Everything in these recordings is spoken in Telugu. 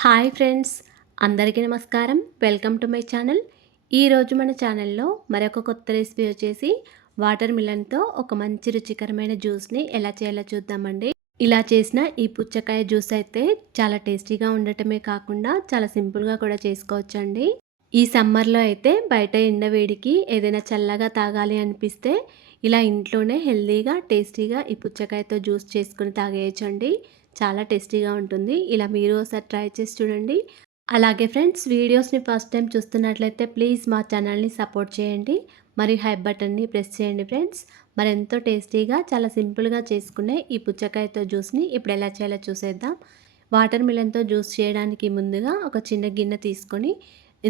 హాయ్ ఫ్రెండ్స్, అందరికీ నమస్కారం. Welcome to my channel. ఈరోజు మన ఛానల్లో మరొక కొత్త రెసిపీ వచ్చేసి వాటర్ మిలన్తో ఒక మంచి రుచికరమైన జ్యూస్ని ఎలా చేయాలో చూద్దామండి. ఇలా చేసిన ఈ పుచ్చకాయ జ్యూస్ అయితే చాలా టేస్టీగా ఉండటమే కాకుండా చాలా సింపుల్గా కూడా చేసుకోవచ్చండి. ఈ సమ్మర్లో అయితే బయట ఎండవేడికి ఏదైనా చల్లగా తాగాలి అనిపిస్తే ఇలా ఇంట్లోనే హెల్తీగా టేస్టీగా ఈ పుచ్చకాయతో జ్యూస్ చేసుకుని తాగేయచ్చండి. చాలా టేస్టీగా ఉంటుంది. ఇలా మీరు ఒకసారి ట్రై చేసి చూడండి. అలాగే ఫ్రెండ్స్, వీడియోస్ని ఫస్ట్ టైం చూస్తున్నట్లయితే ప్లీజ్ మా ఛానల్ని సపోర్ట్ చేయండి. మరియు హై బటన్ని ప్రెస్ చేయండి ఫ్రెండ్స్. మరి ఎంతో టేస్టీగా చాలా సింపుల్గా చేసుకునే ఈ పుచ్చకాయతో జ్యూస్ని ఇప్పుడు ఎలా చేయాలో చూసేద్దాం. వాటర్ మిలన్తో జ్యూస్ చేయడానికి ముందుగా ఒక చిన్న గిన్నె తీసుకొని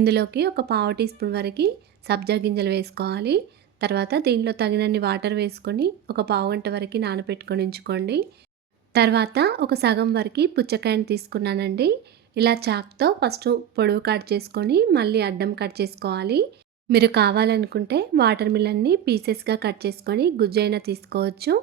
ఇందులోకి ఒక పావు టీ స్పూన్ వరకు సబ్జా గింజలు వేసుకోవాలి. తర్వాత దీనిలో తగినన్ని వాటర్ వేసుకొని ఒక పావు గంట వరకు నానబెట్టుకొని ఉంచుకోండి. తర్వాత ఒక సగం వరకు పుచ్చకాయని తీసుకున్నానండి. ఇలా చాక్తో ఫస్ట్ పొడవు కట్ చేసుకొని మళ్ళీ అడ్డం కట్ చేసుకోవాలి. మీరు కావాలనుకుంటే వాటర్ మిలన్ని పీసెస్గా కట్ చేసుకొని గుజ్జైనా తీసుకోవచ్చు.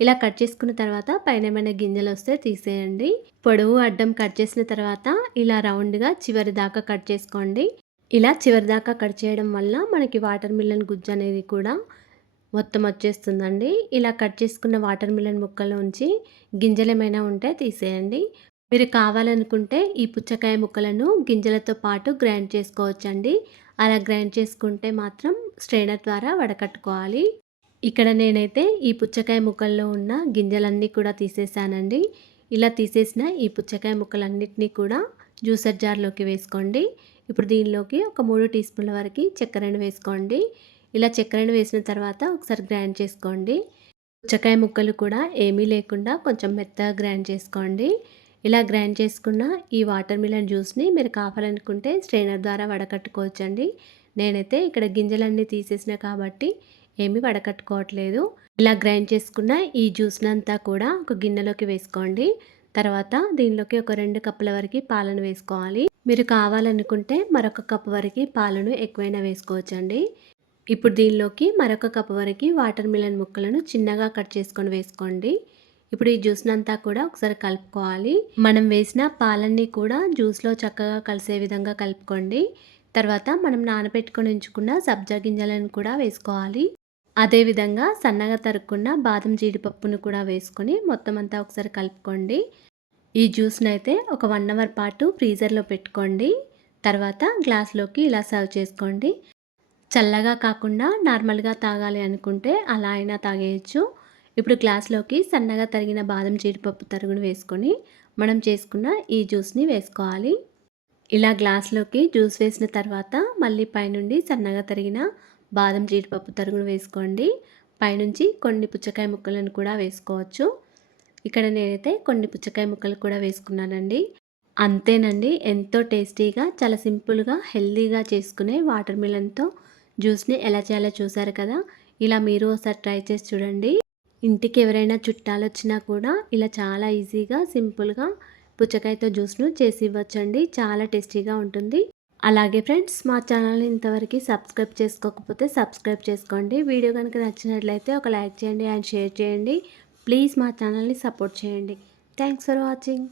ఇలా కట్ చేసుకున్న తర్వాత పైన ఏమైనా గింజలు వస్తే తీసేయండి. పొడవు అడ్డం కట్ చేసిన తర్వాత ఇలా రౌండ్గా చివరి దాకా కట్ చేసుకోండి. ఇలా చివరి దాకా కట్ చేయడం వల్ల మనకి వాటర్ మిలన్ గుజ్జు అనేది కూడా మొత్తం వచ్చేస్తుందండి. ఇలా కట్ చేసుకున్న వాటర్ మిలన్ ముక్కలోంచి గింజలు ఏమైనా ఉంటే తీసేయండి. మీరు కావాలనుకుంటే ఈ పుచ్చకాయ ముక్కలను గింజలతో పాటు గ్రైండ్ చేసుకోవచ్చండి. అలా గ్రైండ్ చేసుకుంటే మాత్రం స్ట్రైనర్ ద్వారా వడకట్టుకోవాలి. ఇక్కడ నేనైతే ఈ పుచ్చకాయ ముక్కల్లో ఉన్న గింజలన్నీ కూడా తీసేసానండి. ఇలా తీసేసిన ఈ పుచ్చకాయ ముక్కలన్నిటినీ కూడా జ్యూసర్ జార్లోకి వేసుకోండి. ఇప్పుడు దీనిలోకి ఒక 3 టీ స్పూన్ల వరకు చక్కెరను వేసుకోండి. ఇలా చక్కెరను వేసిన తర్వాత ఒకసారి గ్రైండ్ చేసుకోండి. పుచ్చకాయ ముక్కలు కూడా ఏమీ లేకుండా కొంచెం మెత్తగా గ్రైండ్ చేసుకోండి. ఇలా గ్రైండ్ చేసుకున్న ఈ వాటర్ మిలన్ జ్యూస్ని మీరు కావాలనుకుంటే స్ట్రైనర్ ద్వారా వడకట్టుకోవచ్చండి. నేనైతే ఇక్కడ గింజలన్నీ తీసేసిన కాబట్టి ఏమీ వడకట్టుకోవట్లేదు. ఇలా గ్రైండ్ చేసుకున్న ఈ జ్యూస్నంతా కూడా ఒక గిన్నెలోకి వేసుకోండి. తర్వాత దీనిలోకి ఒక 2 కప్పుల వరకు పాలను వేసుకోవాలి. మీరు కావాలనుకుంటే మరొక కప్పు వరకు పాలను ఎక్కువైనా వేసుకోవచ్చండి. ఇప్పుడు దీనిలోకి మరొక కప్పు వరకు వాటర్ మిలన్ ముక్కలను చిన్నగా కట్ చేసుకొని వేసుకోండి. ఇప్పుడు ఈ జ్యూస్నంతా కూడా ఒకసారి కలుపుకోవాలి. మనం వేసిన పాలన్నీ కూడా జ్యూస్లో చక్కగా కలిసే విధంగా కలుపుకోండి. తర్వాత మనం నానబెట్టుకొని ఉంచుకున్న సబ్జా గింజలను కూడా వేసుకోవాలి. అదేవిధంగా సన్నగా తరుక్కున్న బాదం జీడిపప్పును కూడా వేసుకొని మొత్తం అంతా ఒకసారి కలుపుకోండి. ఈ జ్యూస్ని అయితే ఒక 1 అవర్ పాటు ఫ్రీజర్లో పెట్టుకోండి. తర్వాత గ్లాస్లోకి ఇలా సర్వ్ చేసుకోండి. చల్లగా కాకుండా నార్మల్గా తాగాలి అనుకుంటే అలా అయినా తాగేయచ్చు. ఇప్పుడు గ్లాస్లోకి సన్నగా తరిగిన బాదం జీడిపప్పు తరుగును వేసుకొని మనం చేసుకున్న ఈ జ్యూస్ని వేసుకోవాలి. ఇలా గ్లాస్లోకి జ్యూస్ వేసిన తర్వాత మళ్ళీ పైనుండి సన్నగా తరిగిన బాదం జీడిపప్పు తరుగును వేసుకోండి. పైనుంచి కొన్ని పుచ్చకాయ ముక్కలను కూడా వేసుకోవచ్చు. ఇక్కడ నేనైతే కొన్ని పుచ్చకాయ ముక్కలు కూడా వేసుకున్నానండి. అంతేనండి, ఎంతో టేస్టీగా చాలా సింపుల్గా హెల్తీగా చేసుకునే వాటర్ మిలన్తో జ్యూస్ని ఎలా చేయాలో చూసారు కదా. ఇలా మీరు ఒకసారి ట్రై చేసి చూడండి. ఇంటికి ఎవరైనా చుట్టాలు వచ్చినా కూడా ఇలా చాలా ఈజీగా సింపుల్గా పుచ్చకాయతో జ్యూస్ను చేసి ఇవ్వచ్చండి. చాలా టేస్టీగా ఉంటుంది. అలాగే ఫ్రెండ్స్, మా ఛానల్ని ఇంతవరకు సబ్స్క్రైబ్ చేసుకోకపోతే సబ్స్క్రైబ్ చేసుకోండి. వీడియో కనుక నచ్చినట్లయితే ఒక లైక్ చేయండి అండ్ షేర్ చేయండి. ప్లీజ్ మా ఛానల్ని సపోర్ట్ చేయండి. Thanks for watching.